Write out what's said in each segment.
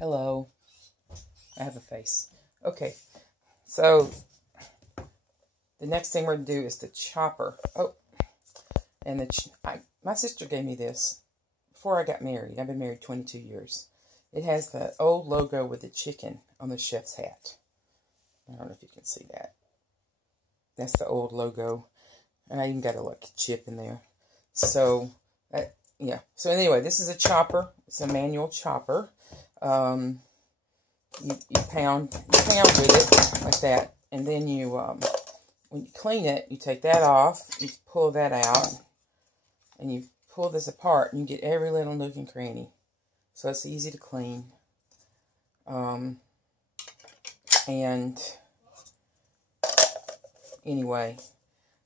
Hello. I have a face. Okay, so the next thing we're going to do is the chopper. Oh, and my sister gave me this before I got married. I've been married 22 years. It has the old logo with the chicken on the chef's hat. I don't know if you can see that. That's the old logo. And I even got a lucky chip in there. So, yeah. So anyway, this is a chopper. It's a manual chopper. You pound with it like that. And then you, when you clean it, you take that off. You pull that out. And you pull this apart. And you get every little nook and cranny. So it's easy to clean. And anyway,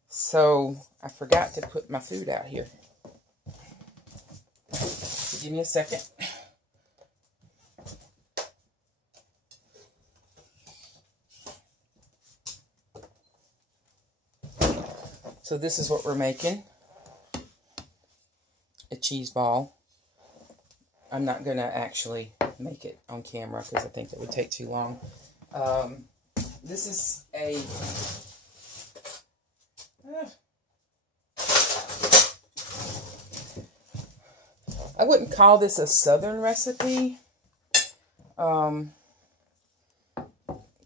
so I forgot to put my food out here. So give me a second. So this is what we're making. A cheese ball. I'm not going to actually make it on camera because I think that would take too long. This is a... I wouldn't call this a southern recipe. But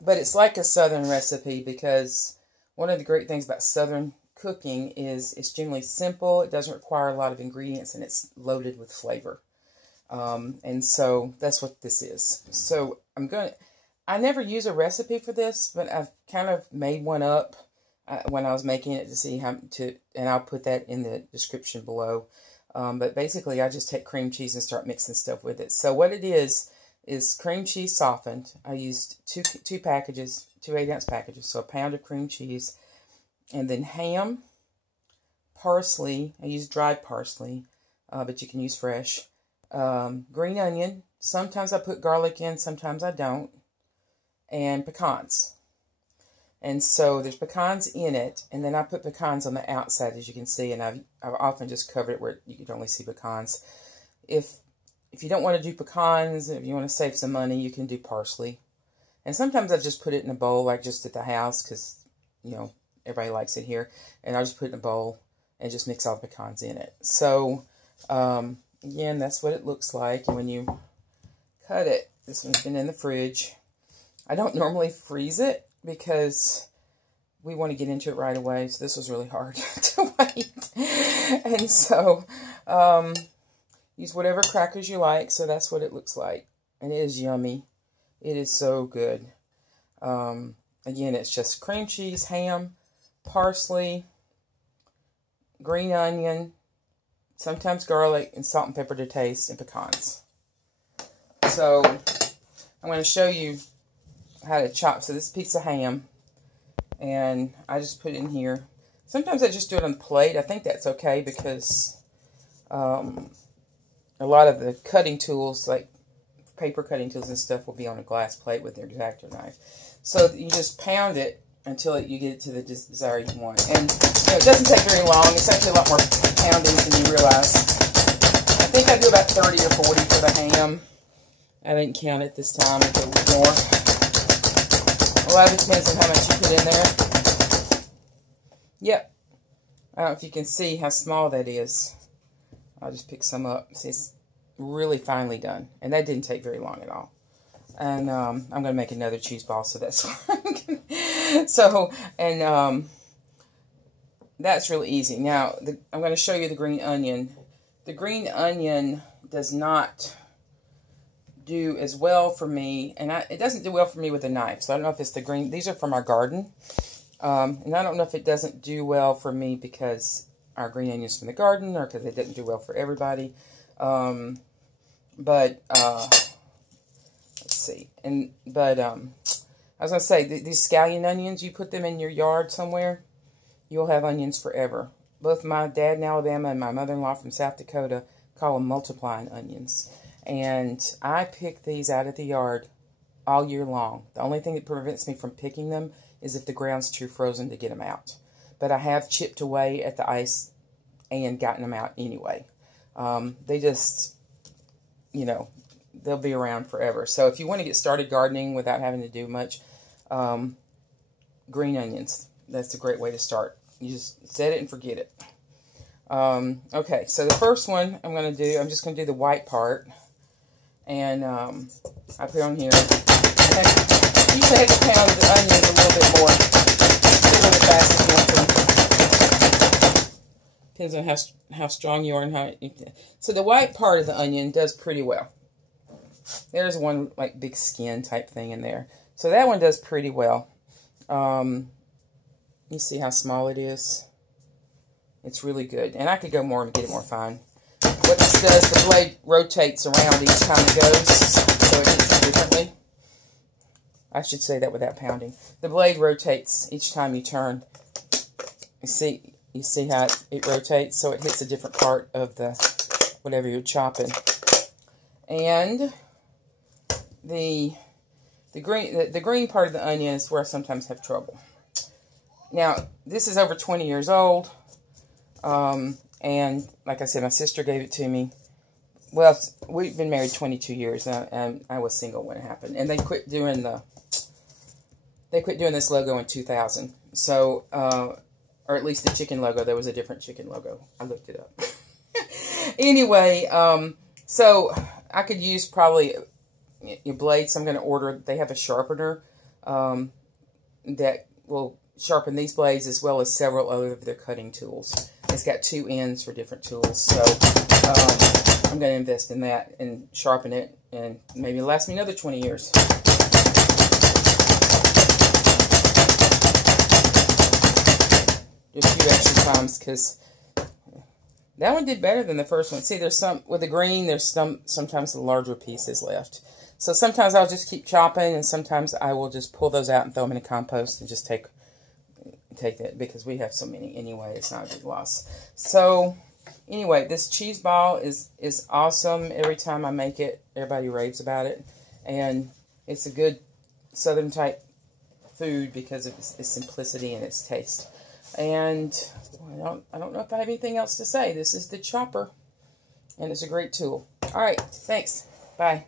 it's like a southern recipe because one of the great things about southern cooking is it's generally simple. It doesn't require a lot of ingredients and it's loaded with flavor. And so that's what this is. So I never use a recipe for this, but I've kind of made one up when I was making it to see how to, and I'll put that in the description below. But basically I just take cream cheese and start mixing stuff with it. So what it is cream cheese softened. I used two packages, 2 8-ounce packages, so a pound of cream cheese, and then ham, parsley. I use dried parsley, but you can use fresh. Green onion. Sometimes I put garlic in, sometimes I don't. And pecans. And so there's pecans in it, and then I put pecans on the outside, as you can see, and I've often just covered it where you can only see pecans. If you don't want to do pecans, if you want to save some money, you can do parsley. And sometimes I've just put it in a bowl, like just at the house, because, you know, everybody likes it here. And I'll just put it in a bowl and just mix all the pecans in it. So, again, that's what it looks like. And when you cut it, this one's been in the fridge. I don't normally freeze it because we want to get into it right away. So this was really hard to wait. And so, use whatever crackers you like. So that's what it looks like. And it is yummy. It is so good. Again, it's just cream cheese, ham, parsley, green onion, sometimes garlic, and salt and pepper to taste, and pecans. So, I'm going to show you how to chop. So, this is a piece of ham, and I just put it in here. Sometimes I just do it on the plate. I think that's okay because a lot of the cutting tools, like paper cutting tools and stuff, will be on a glass plate with their X-Acto knife. So, you just pound it until you get it to the desired you want. And you know, it doesn't take very long. It's actually a lot more pounding than you realize. I think I do about 30 or 40 for the ham. I didn't count it this time if it was more. A lot of it depends on how much you put in there. Yep. I don't know if you can see how small that is. I'll just pick some up. See, it's really finely done. And that didn't take very long at all. And I'm going to make another cheese ball, so that's so, and that's really easy. Now, I'm going to show you the green onion. The green onion does not do as well for me, and it doesn't do well for me with a knife, so I don't know if it's the green. These are from our garden, and I don't know if it doesn't do well for me because our green onion is from the garden or because it didn't do well for everybody. Let's see. I was going to say, these scallion onions, you put them in your yard somewhere, you'll have onions forever. Both my dad in Alabama and my mother-in-law from South Dakota call them multiplying onions. And I pick these out of the yard all year long. The only thing that prevents me from picking them is if the ground's too frozen to get them out. But I have chipped away at the ice and gotten them out anyway. They just, you know, they'll be around forever. So if you want to get started gardening without having to do much, green onions, that's a great way to start. You just set it and forget it. Okay, so the first one I'm going to do, I'm just going to do the white part. And I put on here, I usually have to pound the onions a little bit more. A little bit fast as you want to. Depends on how strong you are and how you can. So the white part of the onion does pretty well. There's one like big skin type thing in there. So that one does pretty well. You see how small it is? It's really good. And I could go more and get it more fine. What this does, the blade rotates around each time it goes, so it hits it differently. I should say that without pounding. The blade rotates each time you turn. You see how it rotates, so it hits a different part of the whatever you're chopping. And the green part of the onion is where I sometimes have trouble. Now, this is over 20 years old, and like I said, my sister gave it to me. Well, we've been married 22 years, and I was single when it happened. And they quit doing this logo in 2000. So, or at least the chicken logo. There was a different chicken logo. I looked it up. Anyway, so I could use probably your blades. I'm going to order. They have a sharpener that will sharpen these blades as well as several other of their cutting tools. It's got 2 ends for different tools. So I'm going to invest in that and sharpen it, and maybe it'll last me another 20 years. Just a few extra times, because that one did better than the first one. See, there's some, with the green, there's sometimes the larger pieces left. So sometimes I'll just keep chopping, and sometimes I will just pull those out and throw them in a compost and just take that, because we have so many anyway. It's not a big loss. So anyway, this cheese ball is awesome. Every time I make it, everybody raves about it, and it's a good southern type food because of its simplicity and its taste. And I don't know if I have anything else to say. This is the chopper, and it's a great tool. All right, thanks. Bye.